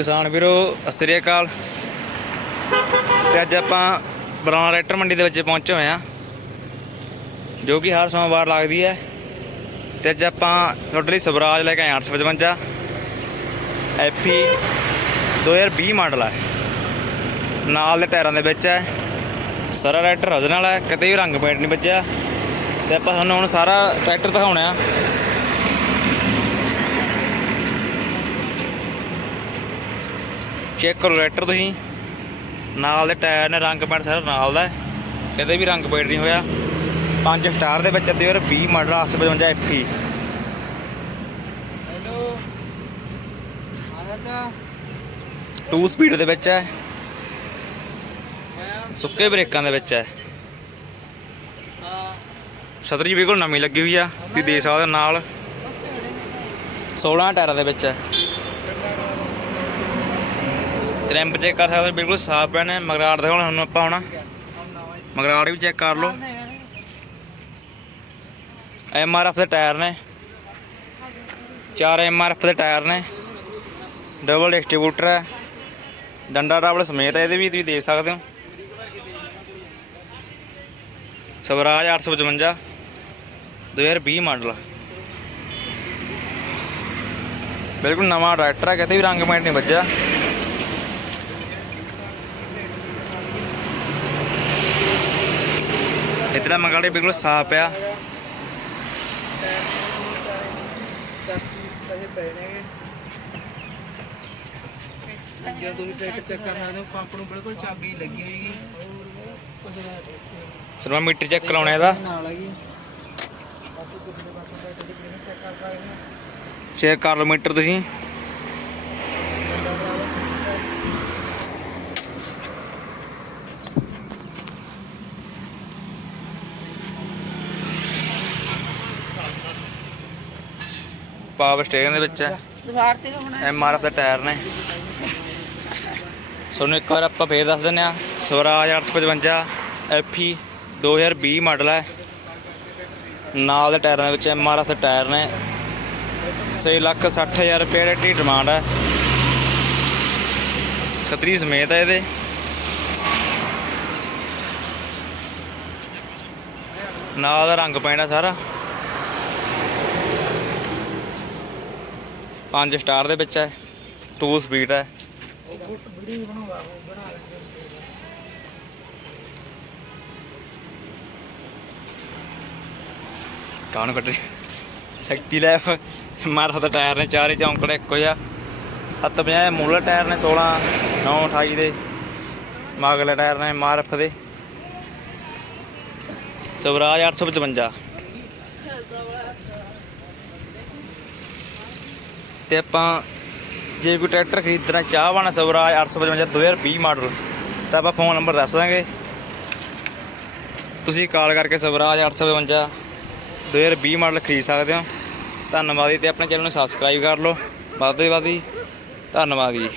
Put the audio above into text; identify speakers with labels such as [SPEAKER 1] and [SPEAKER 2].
[SPEAKER 1] ਕਿਸਾਨ ਵੀਰੋ, ਸਤਿ ਸ੍ਰੀ ਅਕਾਲ। ਤੇ ਅੱਜ ਆਪਾਂ ਬਰਾਉਨ ਰੈਟਰ ਮੰਡੀ ਦੇ ਵਿੱਚ ਪਹੁੰਚੇ ਹੋਏ ਆ ਜੋ ਕਿ ਹਰ ਸੋਮਵਾਰ ਲੱਗਦੀ ਹੈ। ਤੇ ਅੱਜ ਆਪਾਂ ਤੁਹਾਡੇ ਲਈ ਸਵਰਾਜ ਲੈ ਕੇ ਆਏ 855 ਐਫੀ 2020 ਮਾਡਲ ਹੈ। ਨਾਲ ਦੇ ਟਾਇਰਾਂ ਦੇ ਵਿੱਚ ਹੈ। ਸਾਰਾ ਟਰੈਕਟਰ ਹਜਨ ਵਾਲਾ ਹੈ ਕਿਤੇ ਵੀ ਰੰਗ ਪੇਂਟ ਨਹੀਂ ਵੱਜਿਆ ਤੇ ਆਪਾਂ ਤੁਹਾਨੂੰ ਹੁਣ ਸਾਰਾ ਟਰੈਕਟਰ ਦਿਖਾਉਣਾ ਆ ਚੈੱਕ ਕਰੋ ਟਰੈਕਟਰ ਤੁਸੀਂ। ਨਾਲ ਦੇ ਟਾਇਰ ਨੇ ਰੰਗ ਪੈਂਟ ਸਾਰਾ ਨਾਲ ਦਾ। ਕਿਤੇ ਵੀ ਰੰਗ ਪੇਂਟ ਨਹੀਂ ਹੋਇਆ। ਪੰਜ ਸਟਾਰ ਦੇ ਵਿੱਚ ਹੈ 2020 ਮਾਡਲ 855 ਐਫੀ
[SPEAKER 2] ਹੈਲੋ। ਆਰਾਦਾ
[SPEAKER 1] 2 ਸਪੀਡ ਦੇ ਵਿੱਚ ਹੈ। ਸੁੱਕੇ ਬ੍ਰੇਕਾਂ ਦੇ ਵਿੱਚ ਹੈ। ਛਤਰੀ ਬਿਲਕੁਲ ਨਵੀਂ ਲੱਗੀ ਹੋਈ ਆ। ਤੁਸੀਂ ਦੇ ਸਕਦੇ ਨਾਲ। 16 ਟਾਇਰਾਂ ਦੇ ਵਿੱਚ ਹੈ। ਰੈਂਪ ਚੈੱਕ ਕਰ ਸਕਦੇ ਬਿਲਕੁਲ ਸਾਫ਼ ਪੈਣ ਮਗਰਾੜ ਦਿਖਾਉਣਾ ਤੁਹਾਨੂੰ ਆਪਾਂ ਹੁਣ। ਮਗਰਾੜ ਵੀ ਚੈੱਕ ਕਰ ਲਓ। ਐਮ ਆਰ ਐਫ ਦੇ ਟਾਇਰ ਨੇ। ਚਾਰ ਐਮ ਆਰ ਐਫ ਦੇ ਟਾਇਰ ਨੇ। ਡਬਲ ਡਿਸਟ੍ਰੀਬਿਊਟਰ ਹੈ। ਡੰਡਾ ਡਬਲ ਸਮੇਤ ਹੈ, ਇਹਦੇ ਵੀ ਤੁਸੀਂ ਦੇਖ ਸਕਦੇ ਹੋ। ਸਵਰਾਜ 855 2020 ਮਾਡਲ। ਬਿਲਕੁਲ ਨਵਾਂ ਟਰੈਕਟਰ ਹੈ, ਕਿਤੇ ਵੀ ਰੰਗ ਪੈਂਟ ਨਹੀਂ ਵੱਜਿਆ। ਇਤਨਾ ਮੰਗਾੜੇ ਬਿਲਕੁਲ ਸਾਫ਼ ਪਿਆ।
[SPEAKER 2] ਚਾਸੀ ਸਹੀ ਪਏ ਨੇਗੇ ਜਦੋਂ ਤੁਸੀਂ ਟਰੈਕਟਰ ਚੈੱਕ ਕਰ ਸਕਦੇ ਹੋ ਪੰਪ ਨੂੰ ਬਿਲਕੁਲ ਚਾਬੀ ਲੱਗੀ ਹੋਈਗੀ
[SPEAKER 1] ਮੈਂ ਮੀਟਰ ਚੈੱਕ ਕਰਾਉਣਾ ਇਹਦਾ।
[SPEAKER 2] ਚੈੱਕ ਕਰ
[SPEAKER 1] ਲਓ ਮੀਟਰ ਤੁਸੀਂ। ਪਾਵਰ ਸਟੇਸ਼ਨ ਦੇ ਵਿੱਚ ਹੈ।
[SPEAKER 2] ਦੁਬਾਰ ਤੇ ਹੋਣਾ
[SPEAKER 1] ਐਮ ਆਰ ਐਫ ਦੇ ਟਾਇਰ ਨੇ। ਤੁਹਾਨੂੰ ਇੱਕ ਵਾਰ ਆਪਾਂ ਫੇਰ ਦੱਸ ਦਿੰਦੇ ਆ ਸਵਰਾਜ 855 ਐਫਈ 2020 ਮਾਡਲ ਹੈ। ਨਾਲ ਦੇ ਟਾਇਰਾਂ ਦੇ ਵਿੱਚ ਐਮ ਆਰ ਐਫ ਦੇ ਟਾਇਰ ਨੇ। 6 ਲੱਖ 60 ਹਜ਼ਾਰ ਰੁਪਏ ਦੀ ਡਿਮਾਂਡ ਹੈ। ਛਤਰੀ ਸਮੇਤ ਹੈ ਇਹਦੇ। ਨਾਲ ਦਾ ਰੰਗ ਪੈਣਾ ਸਾਰਾ। ਪੰਜ ਸਟਾਰ ਦੇ ਵਿੱਚ ਹੈ 2 ਸਪੀਡ ਹੈ।
[SPEAKER 2] ਗੁੱਟ
[SPEAKER 1] ਕੱਢ ਰਹੀ? ਲੈਫ, ਮਾਰ ਹੱਥ ਟਾਇਰ ਨੇ, ਚਾਰੇ ਚੌਂਕੜੇ ਇੱਕੋ ਜਿਹਾ। ਹੱਥ 50 ਮੂਲਾ ਟਾਇਰ ਨੇ 16 9 28 ਦੇ। ਮਗਲੇ ਟਾਇਰ ਨੇ ਮਾਰਫ ਦੇ। ਸਵਰਾਜ 855 ਤੇ ਆਪਾਂ ਜੇ ਕੋਈ ਟਰੈਕਟਰ ਖਰੀਦਣਾ ਚਾਹਵਾਨਾ ਸਵਰਾਜ 855 2020 ਮਾਡਲ, ਤਾਂ ਆਪਾਂ ਫੋਨ ਨੰਬਰ ਦੱਸ ਦਾਂਗੇ। ਤੁਸੀਂ ਕਾਲ ਕਰਕੇ ਸਵਰਾਜ 855 2020 ਮਾਡਲ ਖਰੀਦ ਸਕਦੇ ਹੋ। ਧੰਨਵਾਦ ਜੀ, ਤੇ ਆਪਣੇ ਚੈਨਲ ਨੂੰ ਸਬਸਕ੍ਰਾਈਬ ਕਰ ਲਓ। ਵੱਧ ਤੋਂ ਵੱਧ ਜੀ ਧੰਨਵਾਦ ਜੀ।